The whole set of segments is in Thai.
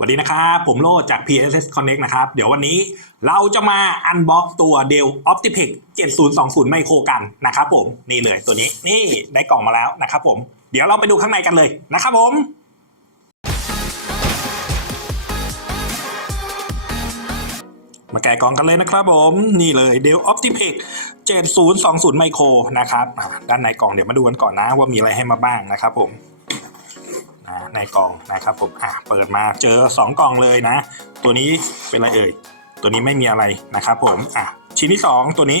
สวัสดีนะครับ ผมโลดจาก PSS Connect นะครับ เดี๋ยววันนี้เราจะมาอันบ็อกตัว Dell Optipec 7020 Micro กันนะครับผม นี่เลยตัวนี้นี่ได้กล่องมาแล้วนะครับผม เดี๋ยวเราไปดูข้างในกันเลยนะครับผมมาแกะกล่องกันเลยนะครับผม นี่เลย Dell Optipec 7020 Micro นะครับ ด้านในกล่องเดี๋ยวมาดูกันก่อนนะว่ามีอะไรให้มาบ้างนะครับผม ในกล่องนะครับผมอะเปิดมาเจอ 2 กล่องเลยนะ ตัวนี้เป็นอะไรเอ่ยตัวนี้ไม่มีอะไรนะครับผมอะชิ้นที่ 2 ตัวนี้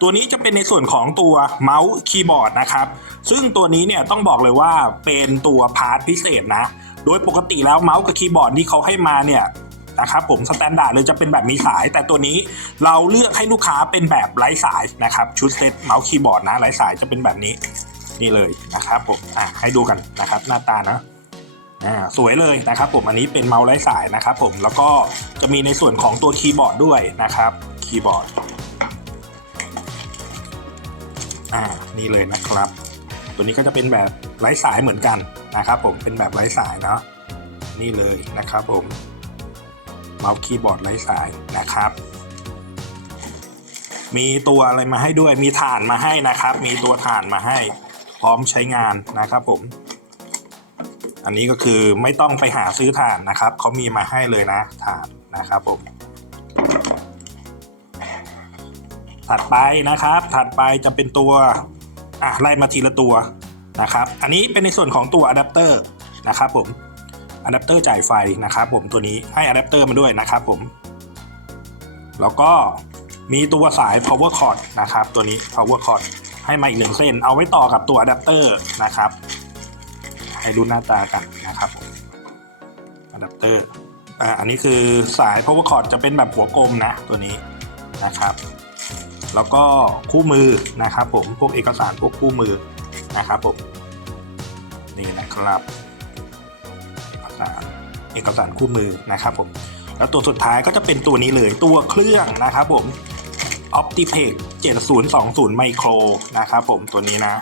ตัวนี้จะเป็นในส่วนของตัวเมาส์คีย์บอร์ดนะครับ ซึ่งตัวนี้เนี่ยต้องบอกเลยว่าเป็นตัวพาร์ทพิเศษนะ โดยปกติแล้วเมาส์กับคีย์บอร์ดที่เขาให้มาเนี่ยนะครับผมสแตนดาร์ดเลยจะเป็นแบบมีสาย แต่ตัวนี้เราเลือกให้ลูกค้าเป็นแบบไร้สายนะครับ ชุดเซตเมาส์คีย์บอร์ดนะไร้สายจะเป็นแบบนี้นี่เลยนะครับผมอะให้ดูกันนะครับหน้าตานะ อ่าสวยเลยนะครับผมอันนี้เป็นเมาส์ไร้สายนะครับผมแล้วก็จะมีในส่วนของตัวคีย์บอร์ดด้วยนะครับคีย์บอร์ดอ่านี่เลยนะครับ ตัวนี้ก็จะเป็นแบบไร้สายเหมือนกันนะครับผมเป็นแบบไร้สายเนาะนี่เลยนะครับผมเมาส์คีย์บอร์ดไร้สายนะครับมีตัวอะไรมาให้ด้วย มีฐานมาให้นะครับ มีตัวฐานมาให้ พร้อมใช้งานนะครับผม อันนี้ก็คือไม่ต้องไปหาซื้อถ่านนะครับเขามีมาให้เลยนะถ่านนะครับผมถัดไปนะครับ ถัดไปจะเป็นตัวอะไล่มาทีละตัวนะครับ อันนี้เป็นในส่วนของตัวอะแดปเตอร์นะครับผมอะแดปเตอร์จ่ายไฟนะครับผมตัวนี้ให้อะแดปเตอร์มาด้วยนะครับผม แล้วก็มีตัวสาย power cord นะครับ ตัวนี้ power cord ให้มาอีกหนึ่งเส้น เอาไว้ต่อกับตัวอะแดปเตอร์นะครับ ให้ดูหน้าตากันนะครับผมอะแดปเตอร์อ่าอันนี้คือสาย power cord จะเป็นแบบหัวกลมนะตัวนี้นะครับ แล้วก็คู่มือนะครับผมพวกเอกสารพวกคู่มือนะครับผมนี่นะครับเอกสารเอกสารคู่มือนะครับผมแล้วตัวสุดท้ายก็จะเป็นตัวนี้เลยตัวเครื่องนะครับผม Optipec 7020 Micro นะครับผมตัวนี้นะ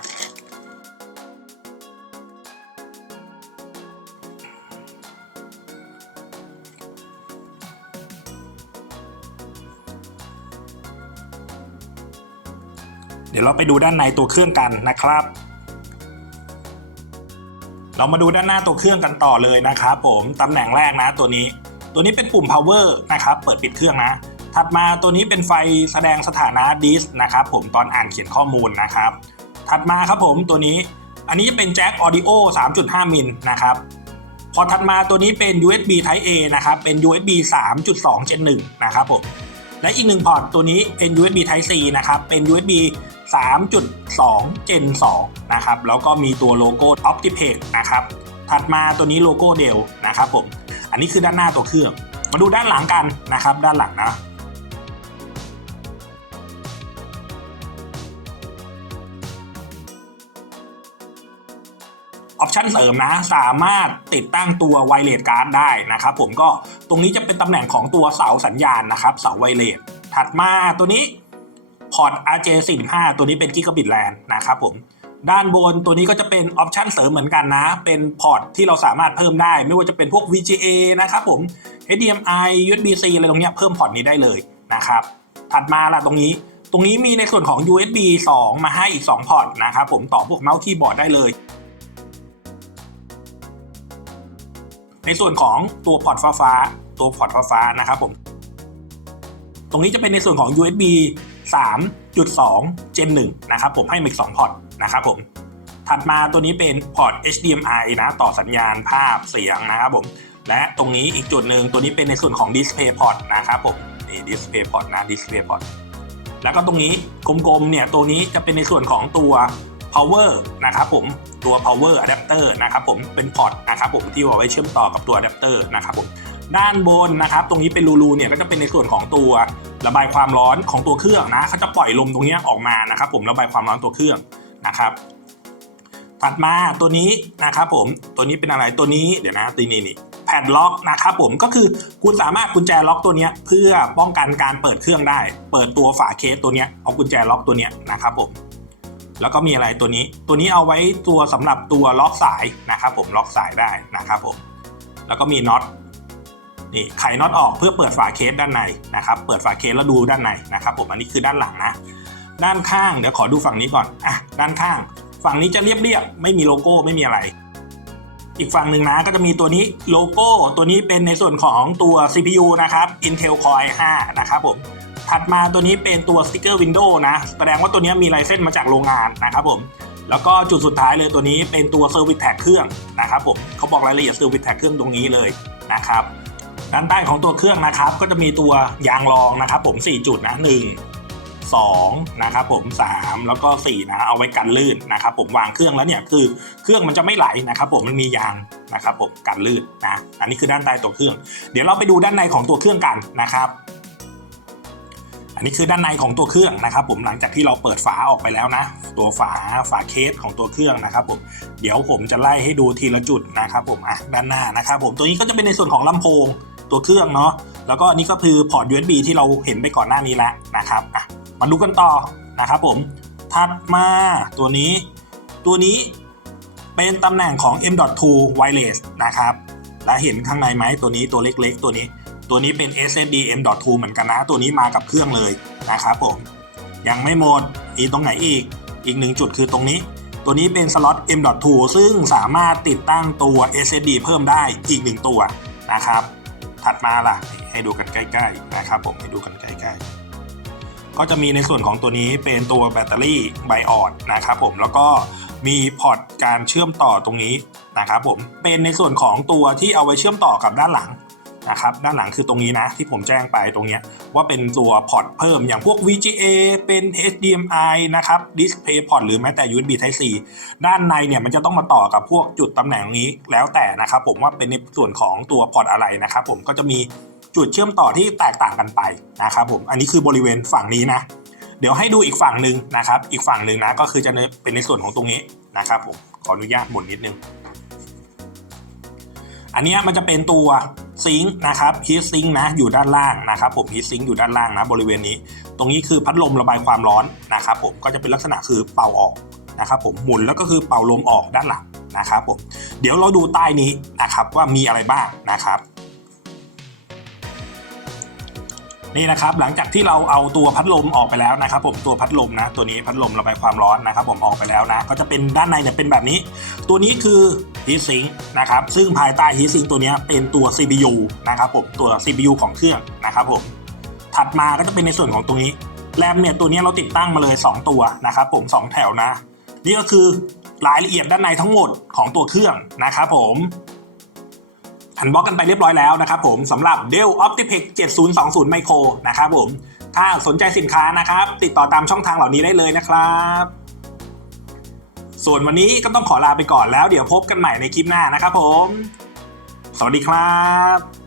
เดี๋ยวเราไปดูด้านในตัวเครื่องกันนะครับ เรามาดูด้านหน้าตัวเครื่องกันต่อเลยนะครับผมตำแหน่งแรกนะตัวนี้ ตัวนี้เป็นปุ่ม power นะครับเปิดปิดเครื่องนะ ถัดมาตัวนี้เป็นไฟแสดงสถานะดิสนะครับผมตอนอ่านเขียนข้อมูลนะครับ ถัดมาครับผมตัวนี้อันนี้จะเป็นแจ็ค audio 3.5 มิลนะครับพอถัดมาตัวนี้เป็น USB Type A นะครับเป็น USB 3.2 Gen 1นะครับผมและอีกหนึ่งพอร์ตตัวนี้เป็น USB Type C นะครับเป็น USB 3.2 Gen 2นะครับ แล้วก็มีตัวโลโก้ Optipec นะครับ ถัดมาตัวนี้โลโก้เดลนะครับผม อันนี้คือด้านหน้าตัวเครื่อง มาดูด้านหลังกันนะครับ ด้านหลังนะออปชันเสริมนะสามารถติดตั้งตัวไวเลสการ์ดได้นะครับผมก็ตรงนี้จะเป็นตำแหน่งของตัวเสาสัญญาณนะครับ เสาไวเลสถัดมาตัวนี้ พอร์ต RJ45 ตัวนี้เป็นกิกะบิตแลนนะครับผมด้านบนตัวนี้ก็จะเป็นออปชันเสริมเหมือนกันนะ เป็นพอร์ตที่เราสามารถเพิ่มได้ ไม่ว่าจะเป็นพวก VGA นะครับผม HDMI USB-C อะไรตรงเนี้ยเพิ่มพอร์ตนี้ได้เลยนะครับ ถัดมาล่ะตรงนี้ ตรงนี้มีในส่วนของ USB 2 มาให้อีก 2 พอร์ตนะครับผมต่อพวกเมาส์คีย์บอร์ดได้เลย ในส่วนของตัวพอร์ตฟ้าฟ้า ตัวพอร์ตฟ้าฟ้านะครับผม ตรงนี้จะเป็นในส่วนของ USB 3.2 Gen 1นะครับผมให้มาอีก2พอร์ตนะครับผมถัดมาตัวนี้เป็นพอร์ต HDMI นะต่อสัญญาณภาพเสียงนะครับผมและตรงนี้อีกจุดหนึ่งตัวนี้เป็นในส่วนของ Display Port นะครับผมนี่ Display Port นะ Display Port แล้วก็ตรงนี้กลมๆเนี่ยตัวนี้จะเป็นในส่วนของตัว power นะครับผมตัว power adapter นะครับผมเป็นพอร์ตนะครับผมที่เอาไว้เชื่อมต่อกับตัว adapter นะครับผม ด้านบนนะครับ ตรงนี้เป็นรูๆเนี่ยก็จะเป็นในส่วนของตัวระบายความร้อนของตัวเครื่องนะเขาจะปล่อยลมตรงนี้ออกมานะครับ ผมระบายความร้อนตัวเครื่องนะครับ ถัดมาตัวนี้นะครับผมตัวนี้เป็นอะไรตัวนี้เดี๋ยวนะตัวนี้นี่แผ่นล็อกนะครับผมก็คือคุณสามารถกุญแจล็อกตัวนี้เพื่อป้องกันการเปิดเครื่องได้ เปิดตัวฝาเคสตัวนี้เอากุญแจล็อกตัวนี้นะครับผมแล้วก็มีอะไรตัวนี้ ตัวนี้เอาไว้ตัวสำหรับตัวล็อกสายนะครับผมล็อกสายได้นะครับผมแล้วก็มีน็อต นี่ไขน็อตออกเพื่อเปิดฝาเคสด้านในนะครับเปิดฝาเคสแล้วดูด้านในนะครับผมอันนี้คือด้านหลังนะ ด้านข้างเดี๋ยวขอดูฝั่งนี้ก่อนอะด้านข้าง ฝั่งนี้จะเรียบๆไม่มีโลโก้ไม่มีอะไร อีกฝั่งหนึ่งนะก็จะมีตัวนี้โลโก้ตัวนี้เป็นในส่วนของตัว CPU นะครับ Intel Core i5 นะครับผมถัดมาตัวนี้เป็นตัวสติกเกอร์วินโดว์นะ แสดงว่าตัวนี้มีลายเส้นมาจากโรงงานนะครับผม แล้วก็จุดสุดท้ายเลยตัวนี้เป็นตัวเซอร์วิสแท็กเครื่องนะครับผมเขาบอกรายละเอียดเซอร์วิสแท็กเครื่องตรงนี้เลยนะครับ ด้านใต้ของตัวเครื่องนะครับ ก็จะมีตัวยางรองนะครับ ผม 4 จุดนะ1 2นะครับผม 3 แล้วก็4นะเอาไว้กันลื่นนะครับ ผมวางเครื่องแล้วเนี่ยคือเครื่องมันจะไม่ไหลนะครับผมมันมียางนะครับผมกันลื่นนะอันนี้คือด้านใต้ตัวเครื่อง เดี๋ยวเราไปดูด้านในของตัวเครื่องกันนะครับอันนี้คือด้านในของตัวเครื่องนะครับ ผมหลังจากที่เราเปิดฝาออกไปแล้วนะ ตัวฝาฝาเคสของตัวเครื่องนะครับ ผมเดี๋ยวผมจะไล่ให้ดูทีละจุดนะครับ ผมอะด้านหน้านะครับ ผมตัวนี้ก็จะเป็นในส่วนของลำโพง ตัวเครื่องเนาะแล้วก็นี่ก็คือพอร์ต USB ที่เราเห็นไปก่อนหน้านี้แล้วนะครับอะมาดูกันต่อนะครับผมถัดมาตัวนี้ ตัวนี้เป็นตำแหน่งของ M.2 Wireless นะครับแล้วเห็นข้างในไหมตัวนี้ตัวเล็กๆ ตัวนี้ ตัวนี้เป็น SSD M.2 เหมือนกันนะ ตัวนี้มากับเครื่องเลยนะครับผมยังไม่หมดอีกตรงไหนอีกอีกหนึ่งจุดคือตรงนี้ ตัวนี้เป็นสล็อต M.2 ซึ่งสามารถติดตั้งตัว SSD เพิ่มได้อีกหนึ่งตัวนะครับ ถัดมาล่ะ ให้ดูกันใกล้ๆนะครับผมให้ดูกันใกล้ๆ ก็จะมีในส่วนของตัวนี้เป็นตัวแบตเตอรี่ไบออดนะครับผมแล้วก็มีพอร์ตการเชื่อมต่อตรงนี้นะครับผมเป็นในส่วนของตัวที่เอาไว้เชื่อมต่อกับด้านหลัง นะครับด้านหลังคือตรงนี้นะที่ผมแจ้งไปตรงนี้ว่าเป็นตัวพอร์ตเพิ่มอย่างพวก VGA เป็น HDMI นะครับ Display Port หรือแม้แต่ USB Type C ด้านในเนี่ยมันจะต้องมาต่อกับพวกจุดตำแหน่งตรงนี้แล้วแต่นะครับผมว่าเป็นในส่วนของตัวพอร์ตอะไรนะครับผมก็จะมีจุดเชื่อมต่อที่แตกต่างกันไปนะครับผมอันนี้คือบริเวณฝั่งนี้นะเดี๋ยวให้ดูอีกฝั่งหนึ่งนะครับ อีกฝั่งหนึ่งนะก็คือจะเป็นในส่วนของตรงนี้นะครับผมขออนุญาตหมุนนิดนึง อันนี้มันจะเป็นตัว ซิงค์นะครับฮีทซิงค์นะอยู่ด้านล่างนะครับผมฮีทซิงค์อยู่ด้านล่างนะบริเวณนี้ ตรงนี้คือพัดลมระบายความร้อนนะครับผมก็จะเป็นลักษณะคือเป่าออกนะครับผมหมุนแล้วก็คือเป่าลมออกด้านหลังนะครับผมเดี๋ยวเราดูใต้นี้นะครับว่ามีอะไรบ้างนะครับ นี่นะครับหลังจากที่เราเอาตัวพัดลมออกไปแล้วนะครับ ผมตัวพัดลมนะตัวนี้พัดลมระบายความร้อนนะครับ ผมออกไปแล้วนะ ก็จะเป็นด้านในเนี่ยเป็นแบบนี้ ตัวนี้คือ heat sink นะครับซึ่งภายใต้ heat sink ตัวนี้เป็นตัว CPU นะครับผมตัว CPU ของเครื่องนะครับผมถัดมาก็จะเป็นในส่วนของตรงนี้แรมเนี่ยตัวนี้เราติดตั้งมาเลย 2 ตัวนะครับผม 2 แถวนะ นี่ก็คือรายละเอียดด้านในทั้งหมดของตัวเครื่องนะครับผม อันบล็อกกันไปเรียบร้อยแล้วนะครับผมสำหรับ Dell Optipec 7020 Micro นะครับผม ถ้าสนใจสินค้านะครับ ติดต่อตามช่องทางเหล่านี้ได้เลยนะครับ ส่วนวันนี้ก็ต้องขอลาไปก่อนแล้วเดี๋ยวพบกันใหม่ในคลิปหน้านะครับผม สวัสดีครับ